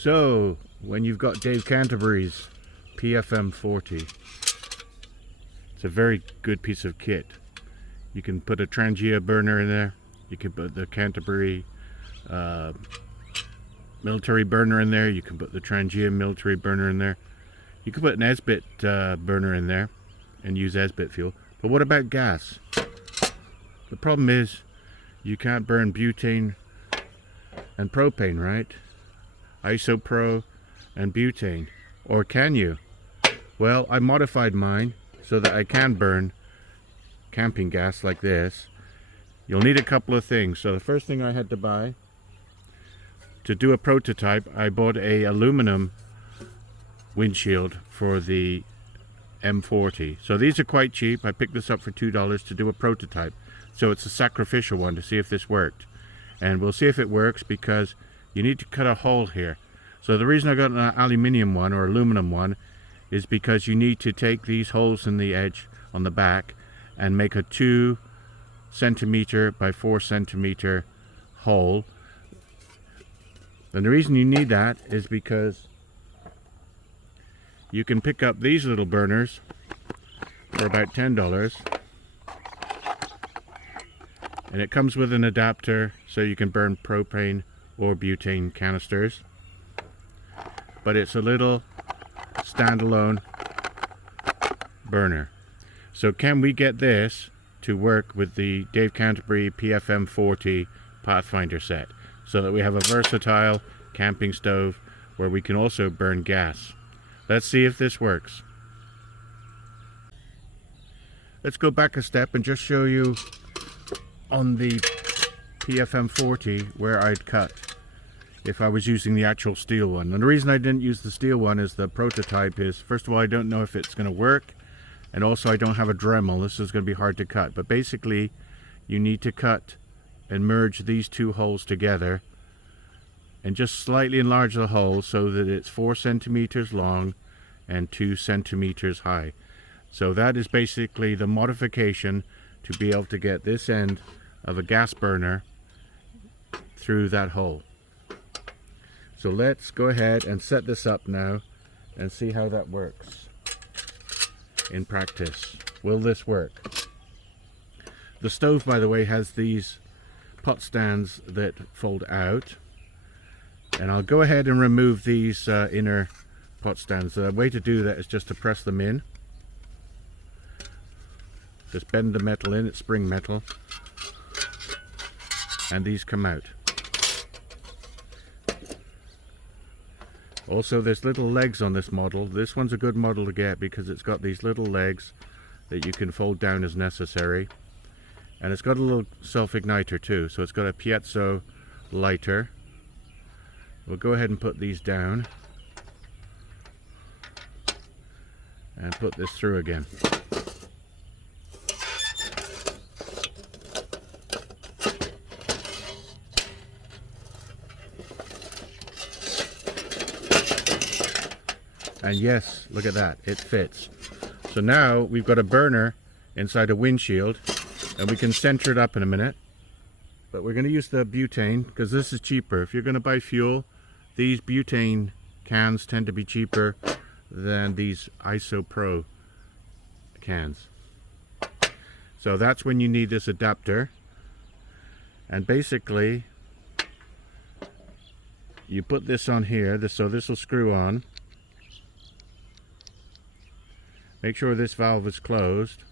So, when you've got Dave Canterbury's PFM40, it's a very good piece of kit. You can put a Trangia burner in there. You can put the Canterbury military burner in there. You can put the Trangia military burner in there. You can put an Esbit burner in there and use Esbit fuel. But what about gas? The problem is you can't burn butane and propane, right? Isopro and butane. Or can you? Well, I modified mine so that I can burn camping gas like this. You'll need a couple of things. So the first thing I had to buy to do a prototype, I bought a aluminum windshield for the M40. So these are quite cheap. I picked this up for $2 to do a prototype. So it's a sacrificial one to see if this worked. And we'll see if it works because you need to cut a hole here. So the reason I got an aluminium one or aluminum one is because you need to take these holes in the edge on the back and make a 2 centimeter by 4 centimeter hole. And the reason you need that is because you can pick up these little burners for about $10. And it comes with an adapter so you can burn propane or butane canisters. But it's a little standalone burner. So can we get this to work with the Dave Canterbury PFM40 Pathfinder set so that we have a versatile camping stove where we can also burn gas? Let's see if this works. Let's go back a step and just show you on the PFM40 where I'd cut if I was using the actual steel one. And the reason I didn't use the steel one is the prototype is, first of all, I don't know if it's going to work, and also I don't have a Dremel. This is going to be hard to cut. But basically you need to cut and merge these two holes together and just slightly enlarge the hole so that it's 4 centimeters long and 2 centimeters high. So that is basically the modification to be able to get this end of a gas burner through that hole. So let's go ahead and set this up now and see how that works in practice. Will this work? The stove, by the way, has these pot stands that fold out, and I'll go ahead and remove these inner pot stands. The way to do that is just to press them in. Just bend the metal in, it's spring metal, and these come out. Also, there's little legs on this model. This one's a good model to get because it's got these little legs that you can fold down as necessary. And it's got a little self-igniter too, so it's got a piezo lighter. We'll go ahead and put these down and put this through again. And yes, look at that, it fits. So now we've got a burner inside a windshield, and we can center it up in a minute. But we're going to use the butane because this is cheaper. If you're going to buy fuel, these butane cans tend to be cheaper than these Isopro cans. So that's when you need this adapter. And basically, you put this on here, so this will screw on. Make sure this valve is closed.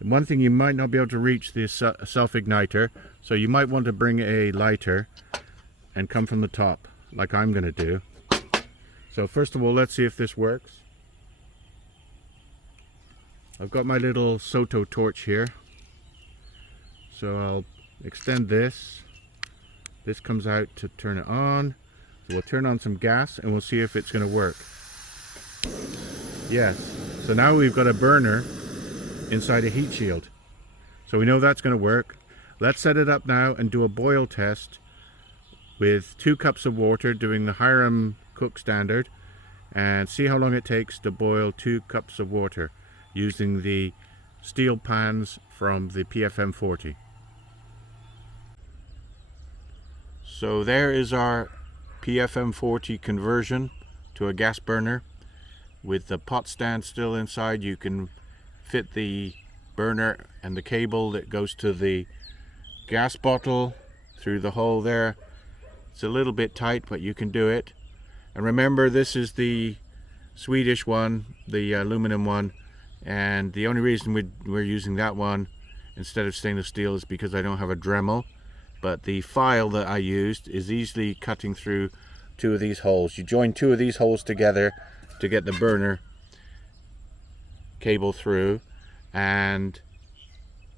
And one thing, you might not be able to reach this self-igniter, so you might want to bring a lighter and come from the top, like I'm going to do. So first of all, let's see if this works. I've got my little Soto torch here. So I'll extend this. This comes out to turn it on. So we'll turn on some gas and we'll see if it's going to work. Yes, so now we've got a burner inside a heat shield. So we know that's going to work. Let's set it up now and do a boil test with 2 cups of water, doing the hiramcook standard, and see how long it takes to boil 2 cups of water using the steel pans from the PFM40. So there is our PFM40 conversion to a gas burner. With the pot stand still inside, you can fit the burner and the cable that goes to the gas bottle through the hole there. It's a little bit tight, but you can do it. And remember, this is the Swedish one, the aluminum one, and the only reason we're using that one instead of stainless steel is because I don't have a Dremel. But the file that I used is easily cutting through two of these holes. You join two of these holes together to get the burner cable through, and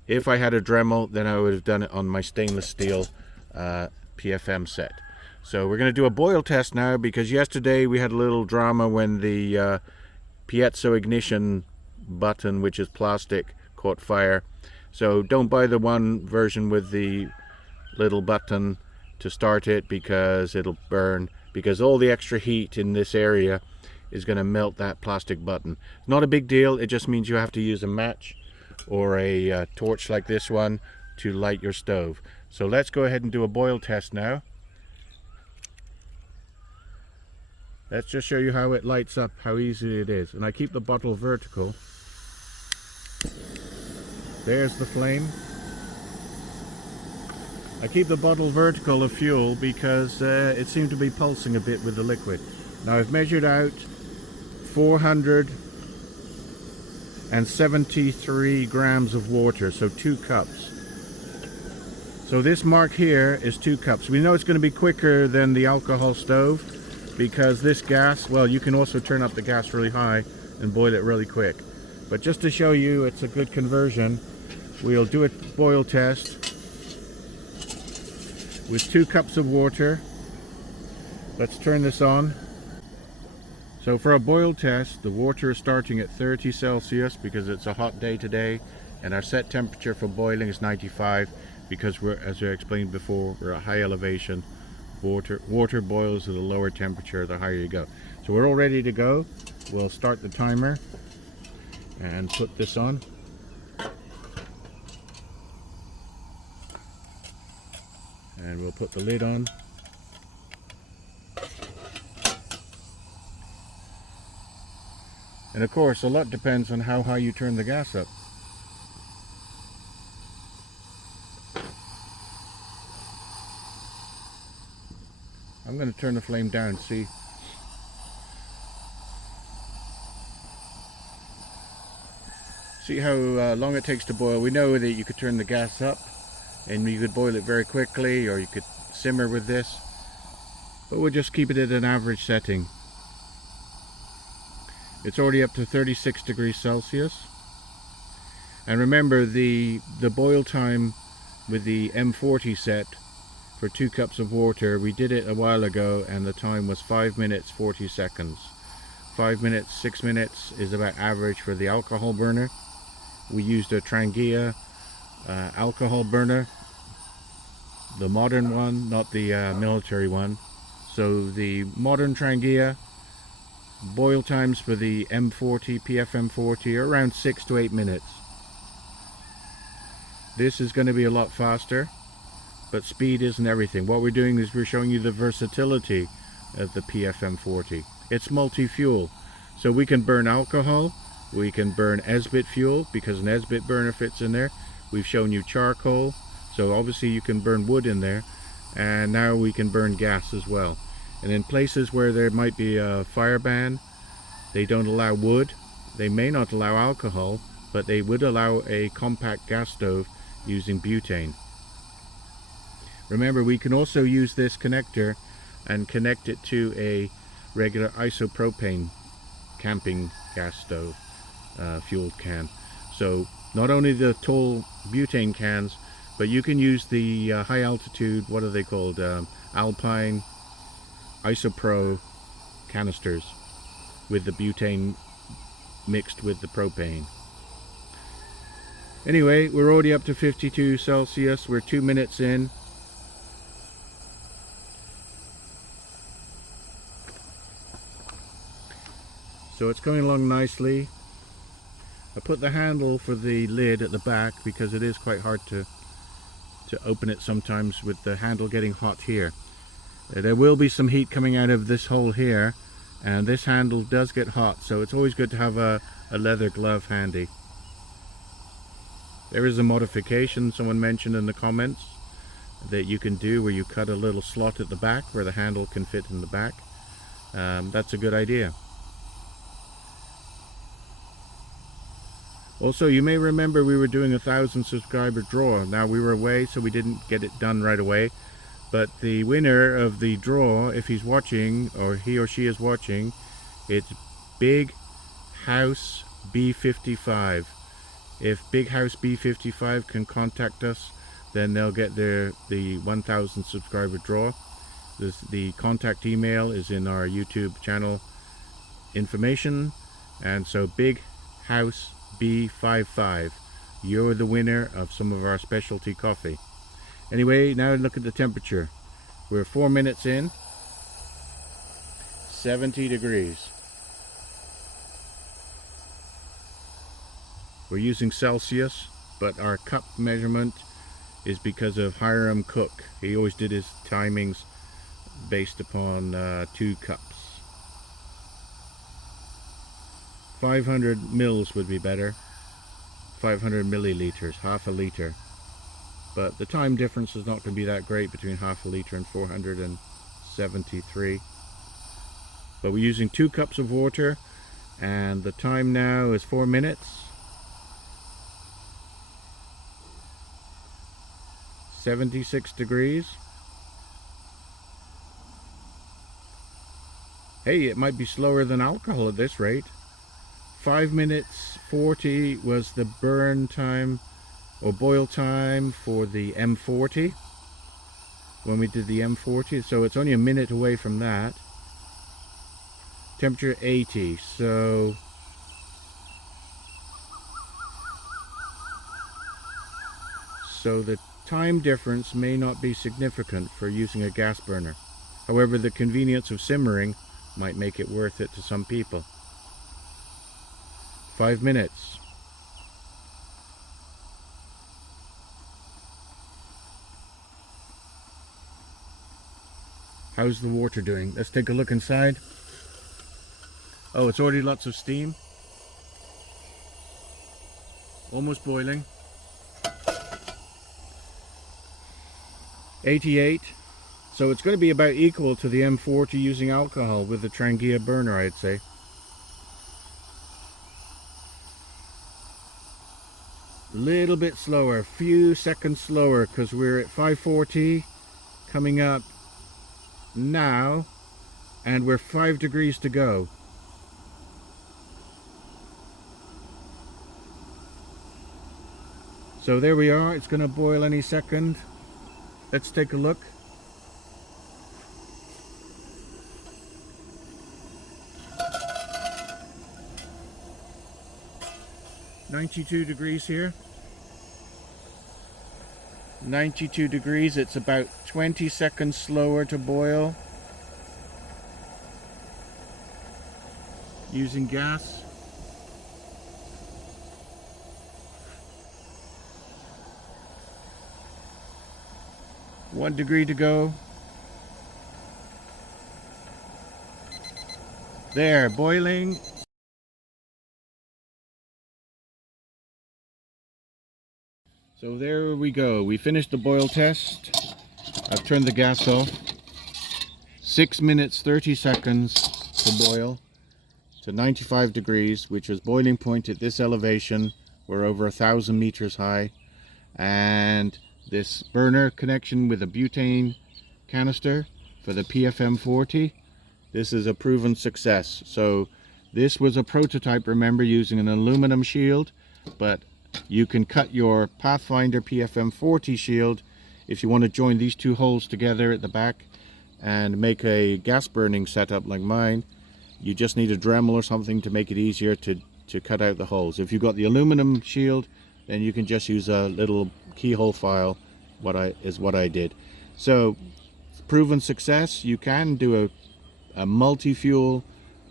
if I had a Dremel, then I would have done it on my stainless steel PFM set. So we're going to do a boil test now, because yesterday we had a little drama when the piezo ignition button, which is plastic, caught fire. So don't buy the one version with the little button to start it, because it'll burn, because all the extra heat in this area is going to melt that plastic button. Not a big deal, it just means you have to use a match or a torch like this one to light your stove. So let's go ahead and do a boil test now. Let's just show you how it lights up, how easy it is. And I keep the bottle vertical. There's the flame. I keep the bottle vertical of fuel because it seemed to be pulsing a bit with the liquid. Now I've measured out 473 grams of water, so 2 cups. So this mark here is 2 cups. We know it's going to be quicker than the alcohol stove, because this gas, well, you can also turn up the gas really high and boil it really quick. But just to show you it's a good conversion, we'll do a boil test with 2 cups of water. Let's turn this on. So for a boil test, the water is starting at 30 Celsius because it's a hot day today, and our set temperature for boiling is 95 because we're, as I explained before, we're at high elevation. Water boils at a lower temperature the higher you go. So we're all ready to go. We'll start the timer and put this on. And we'll put the lid on. And of course, a lot depends on how high you turn the gas up. I'm going to turn the flame down, see how long it takes to boil. We know that you could turn the gas up and you could boil it very quickly, or you could simmer with this, but we'll just keep it at an average setting. It's already up to 36 degrees Celsius. And remember, the boil time with the M40 set for 2 cups of water, we did it a while ago, and the time was 5 minutes 40 seconds. 5 minutes, 6 minutes is about average for the alcohol burner. We used a Trangia alcohol burner, the modern one, not the military one. So the modern Trangia boil times for the M40, PFM40 are around 6 to 8 minutes. This is going to be a lot faster, but speed isn't everything. What we're doing is we're showing you the versatility of the PFM40. It's multi-fuel, so we can burn alcohol, we can burn Esbit fuel because an Esbit burner fits in there. We've shown you charcoal, so obviously you can burn wood in there, and now we can burn gas as well. And in places where there might be a fire ban, they don't allow wood. They may not allow alcohol, but they would allow a compact gas stove using butane. Remember, we can also use this connector and connect it to a regular isopropane camping gas stove fueled can. So not only the tall butane cans, but you can use the high altitude, what are they called, Alpine isopro canisters with the butane mixed with the propane. Anyway, we're already up to 52 Celsius. We're 2 minutes in. So it's coming along nicely. I put the handle for the lid at the back because it is quite hard to open it sometimes with the handle getting hot here. There will be some heat coming out of this hole here, and this handle does get hot, so it's always good to have a leather glove handy. There is a modification someone mentioned in the comments that you can do where you cut a little slot at the back where the handle can fit in the back. That's a good idea. Also, you may remember we were doing a 1,000 subscriber draw. Now, we were away, so we didn't get it done right away, but the winner of the draw, if he's watching, or he or she is watching, it's Big House B55. If Big House B55 can contact us, then they'll get the 1,000 subscriber draw. The contact email is in our YouTube channel information, and so Big House B55, you're the winner of some of our specialty coffee. Anyway, now look at the temperature. We're 4 minutes in, 70 degrees. We're using Celsius, but our cup measurement is because of Hiramcook. He always did his timings based upon 2 cups. 500 mils would be better. 500 milliliters, half a liter. But the time difference is not going to be that great between half a liter and 473. But we're using 2 cups of water, and the time now is 4 minutes. 76 degrees. Hey, it might be slower than alcohol at this rate. 5 minutes 40 was the burn time or boil time for the M40 when we did the M40, so it's only a minute away from that. Temperature 80, so the time difference may not be significant for using a gas burner. However, the convenience of simmering might make it worth it to some people. 5 minutes. How's the water doing? Let's take a look inside. Oh, it's already lots of steam. Almost boiling. 88. So it's going to be about equal to the M40 using alcohol with the Trangia burner, I'd say. Little bit slower, a few seconds slower, because we're at 540 coming up now, and we're 5 degrees to go. So there we are, it's going to boil any second. Let's take a look. $92 degrees here. 92 degrees, it's about 20 seconds slower to boil using gas. One degree to go. There, boiling. So there we go. We finished the boil test. I've turned the gas off. 6 minutes 30 seconds to boil to 95 degrees, which is boiling point at this elevation. We're over 1,000 meters high, and this burner connection with a butane canister for the PFM40, this is a proven success. So this was a prototype, remember, using an aluminum shield, but you can cut your Pathfinder PFM40 shield if you want to join these 2 holes together at the back and make a gas burning setup like mine. You just need a Dremel or something to make it easier to cut out the holes. If you've got the aluminum shield, then you can just use a little keyhole file, what I did. So proven success. You can do a multi-fuel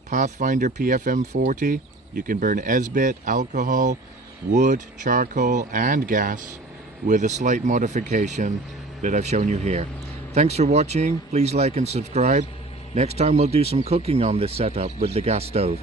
Pathfinder PFM40. You can burn Esbit, alcohol, wood, charcoal and gas with a slight modification that I've shown you here. Thanks for watching. Please like and subscribe. Next time we'll do some cooking on this setup with the gas stove.